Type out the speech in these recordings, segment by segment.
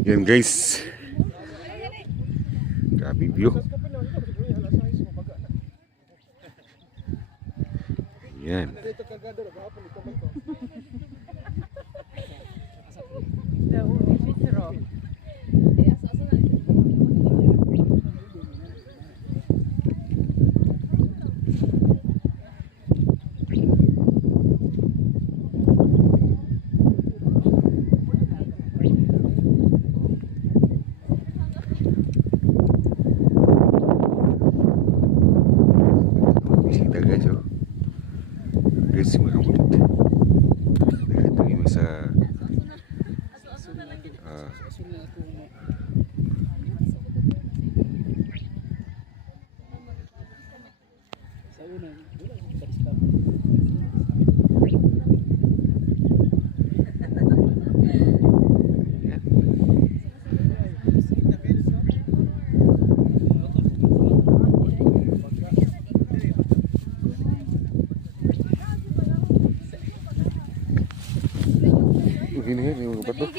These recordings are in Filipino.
Yan guys, grabe view. Yan. Bisita guys, oh. Guys, makapulot. Dito yung sa ini kan yung bato.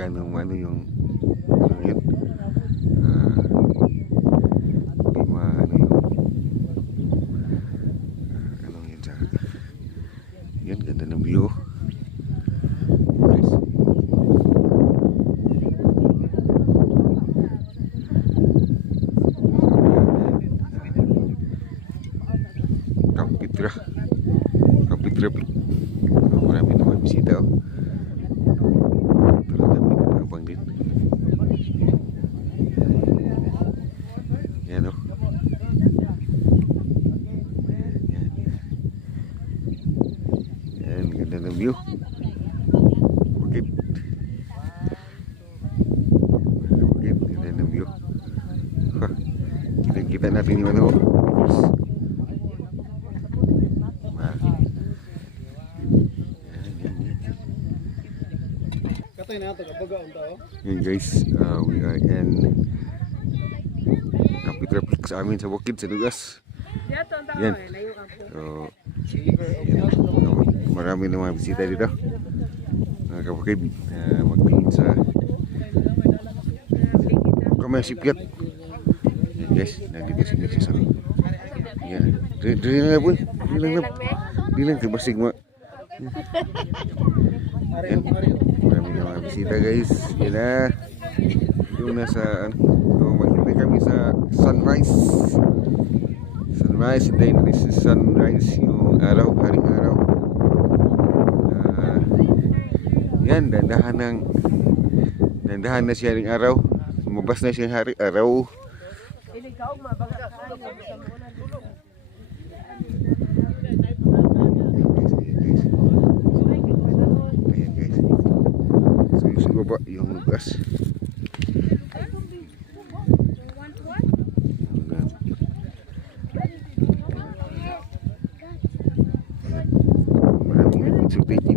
Ganong ano yung ano yun, di maano yung ano yun sa yan, ganda ng view guys. Kapitra Peak, marami naman bisita, oh. Yan, oh. Yan, ganda ng view. Bukid. Bukid, ganda ng view. Kita natin yung ano. Yan guys, we are in Kapitra Peak sa amin sa bukid sa Dugas. Yan. So, yan. Marami na mga bisita dito. Mga kabukid, magtingin sa kamay sipyat. Yan guys, nandito si Mrs. Yan. Dili na po. Dili lang kabasig mo. Yan. Marami na mga bisita guys. Yan na. Yung nasa maghintay kami sa sunrise. Sunrise, then this is sunrise, yung araw, haring araw. Yan, dandahan na siya haring araw. Lumabas na siya haring araw. Ayan guys. So yung baba, yung lugas.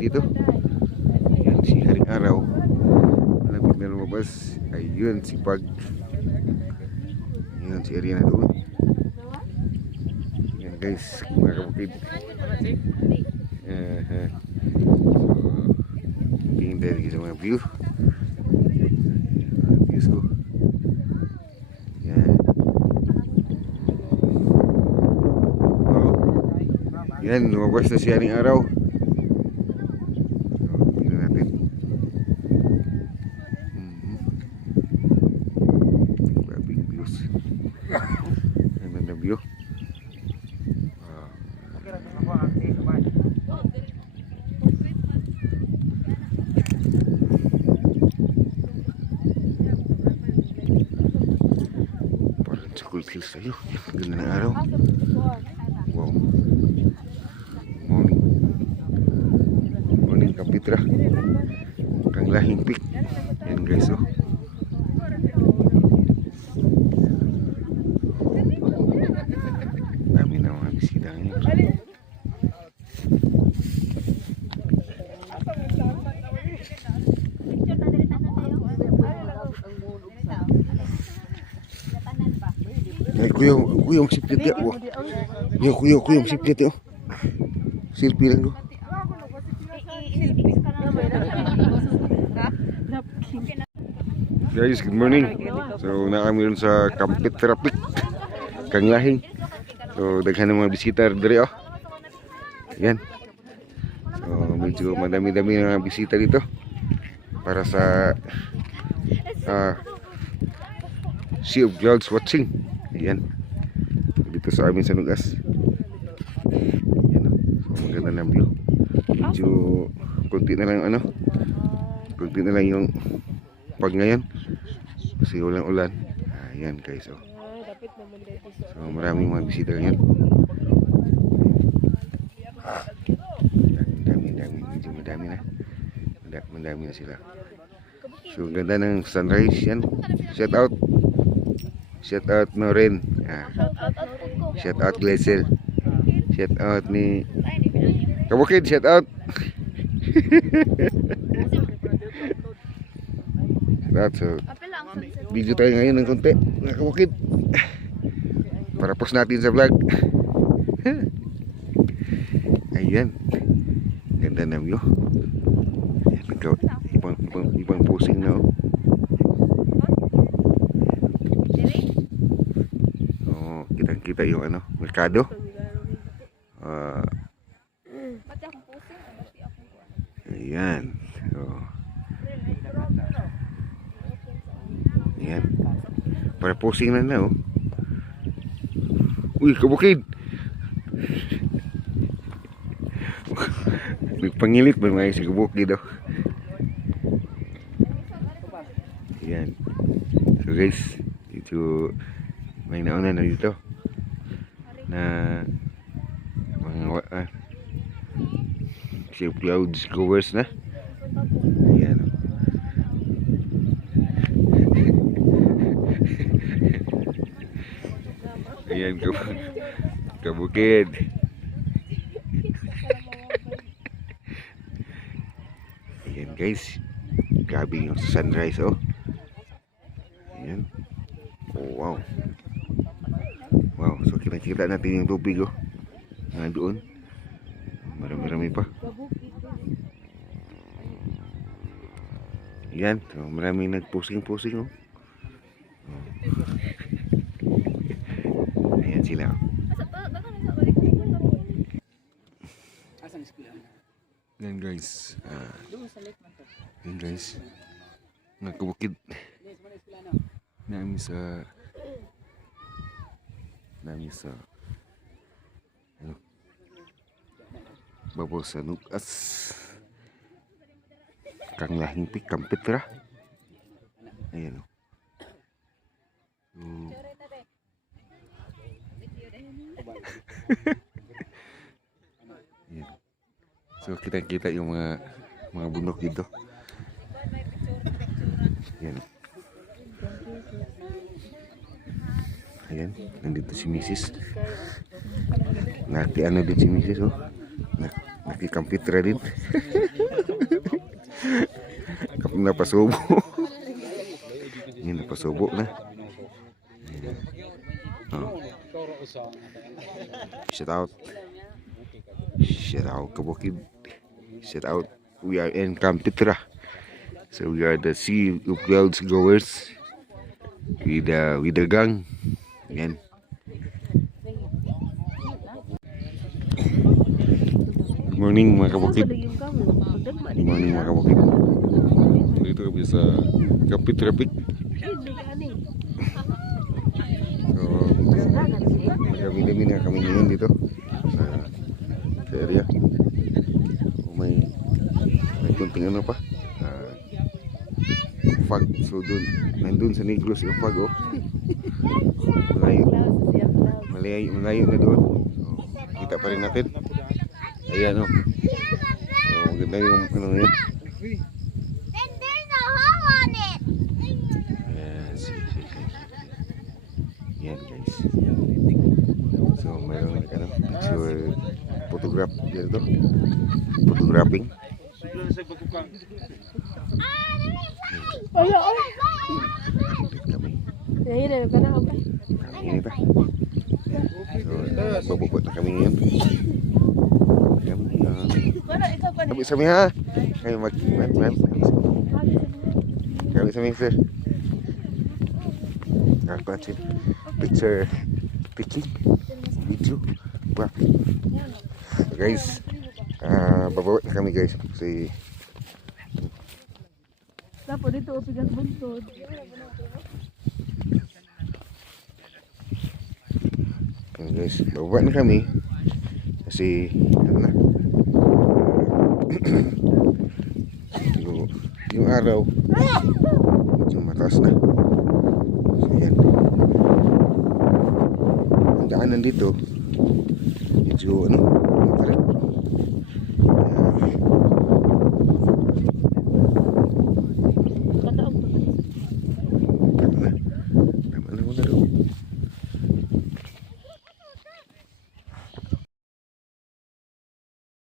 Dito yan si haring araw, malapit na lumabas. Ayun si Pag, yun si area na doon. Yan guys, mga kabukid. So tingin tayo sa mga view. Views ko yan. Yan, lumabas na si haring araw. View. Parang sa cool hills tayo. Ganda ng araw. Wow. Morning. Kampitra. Kang lahing peak. Yan guys, oh. Dami na mga bisita ngayon. Ay, kuyong siplit ya. Kuyong siplit ya. Silpi lang do. Guys, good morning. So, na kami rin sa Kampitra Peak, Kang Lahing. So, daghan ng mga bisita diri, oh. Yan. So, medyo madami-dami ng mga bisita dito para sa Sea of Clouds watching. Ayan. Dito sa amin sa Nugas. Ayan, oh. So, maganda ng view. Medyo konti na lang konti na lang yung pag ngayon kasi ulan-ulan. Ayan guys, oh. So maraming mga bisita ngayon. Medyo madami na sila. So ganda ng sunrise yan. Shout out Noren. Shout out Glesel. Shout out ni Kabukid, shout out. So, video tayo ngayon ng konti mga kabukid para post natin sa vlog. Ayan, ganda na view. Ibang posing na, oh. Oh, kitang-kita yung merkado. Ayan. Oh. Ayan. Para posing na, oh. Uy, kabukid. Nagpangilit ba mga si kabukid, oh. Ayan. So guys, dito may nauna na dito na mga Sea of Clouds goers na. Ayan, oh. Ayan, kabukid. Ayan guys, grabe yung sunrise, oh. Ayan. Oh, wow. Wow, so kita natin yung tubig, oh. Doon. Marami pa. Ayan, so maraming nagpusing-pusing, oh. Ayan sila. Ayan guys. Ayan guys. Nagkabukid. Namin sa babaw sa Nugas. Kang Lahing Peak, Kampitra. Ayan, oh. So kita yung mga bundok dito. Ayan. Ayan, nandito si Mrs. Din si Mrs. Oh. Nakikampitra din. Kapag napasubo. Ayan, napasubo na. Oh. Shout out kabukid. Shout out. We are in Kampitra. So we are the Sea of Clouds goers with the gang. Ayan. Good morning mga kabukid. Good morning mga kabukid. Dito kami sa Kampitra Peak. So dami-dami na kami ngayon dito sa area. May kunting pa fog. So nandun sa Negros yung fog, oh. Malayo na doon. So, kita pa rin natin. Ayan, oh. So maganda yung ano yun. Then there's a hole on it. Yes. Yan guys. So mayroong ano, picture photograph dito. Photographing. Ayo, oh. Kami. Dahil na ka na ako. Ini ta. So bababot na kami ngayon. Para ikaw pa Kami sa ha. Kami kami sa sir. Ako atin. Picture taking video. Ba. Guys, babawat na kami guys. Kasi Tapo dito upigas buntod. guys, babawat na kami. Kasi ano na. yung araw medyo mataas na. So yan. Ang daanan dito medyo ano, matarik.